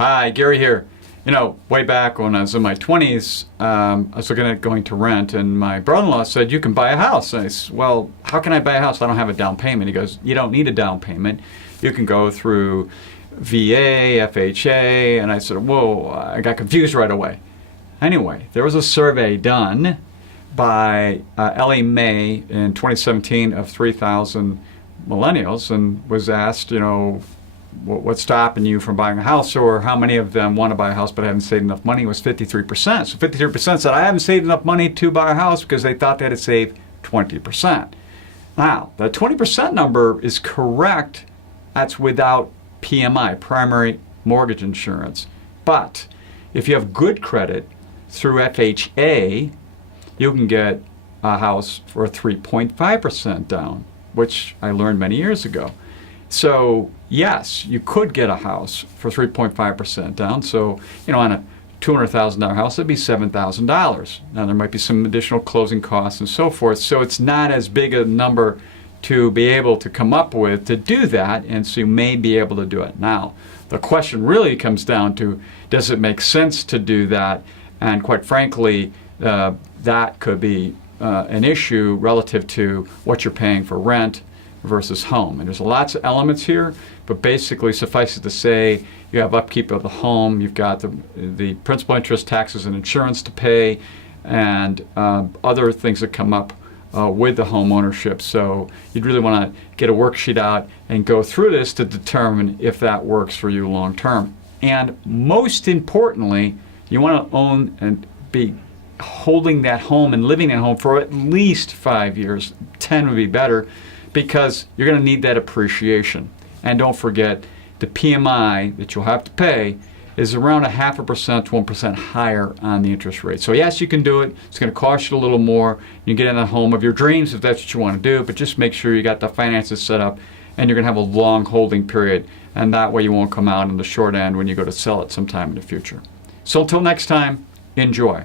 Hi, Gary here. You know, way back when I was in my 20s, I was looking at going to rent, and my brother-in-law said, you can buy a house. And I said, well, how can I buy a house? I don't have a down payment. He goes, you don't need a down payment. You can go through VA, FHA. And I said, whoa, I got confused right away. Anyway, there was a survey done by Ellie Mae in 2017 of 3,000 millennials, and was asked, you know, what's stopping you from buying a house, or how many of them want to buy a house but haven't saved enough money. It was 53%. So 53% said, I haven't saved enough money to buy a house, because they thought they had to save 20%. Now, the 20% number is correct. That's without PMI, primary mortgage insurance. But if you have good credit through FHA, you can get a house for 3.5% down, which I learned many years ago. So yes, you could get a house for 3.5% down. So, you know, on a $200,000 house, it'd be $7,000. Now there might be some additional closing costs and so forth. So it's not as big a number to be able to come up with to do that, and so you may be able to do it. Now, the question really comes down to, does it make sense to do that? And quite frankly, that could be an issue relative to what you're paying for rent versus home. And there's lots of elements here, but basically suffice it to say, you have upkeep of the home, you've got the principal, interest, taxes, and insurance to pay, and other things that come up with the home ownership. So you'd really want to get a worksheet out and go through this to determine if that works for you long term. And most importantly, you want to own and be holding that home and living at home for at least 5 years. 10 would be better, because you're going to need that appreciation. And don't forget, the PMI that you'll have to pay is around 0.5% to 1% higher on the interest rate. So yes, you can do it. It's going to cost you a little more. You can get in the home of your dreams if that's what you want to do, but just make sure you got the finances set up, and you're going to have a long holding period, and that way you won't come out on the short end when you go to sell it sometime in the future. So until next time, enjoy.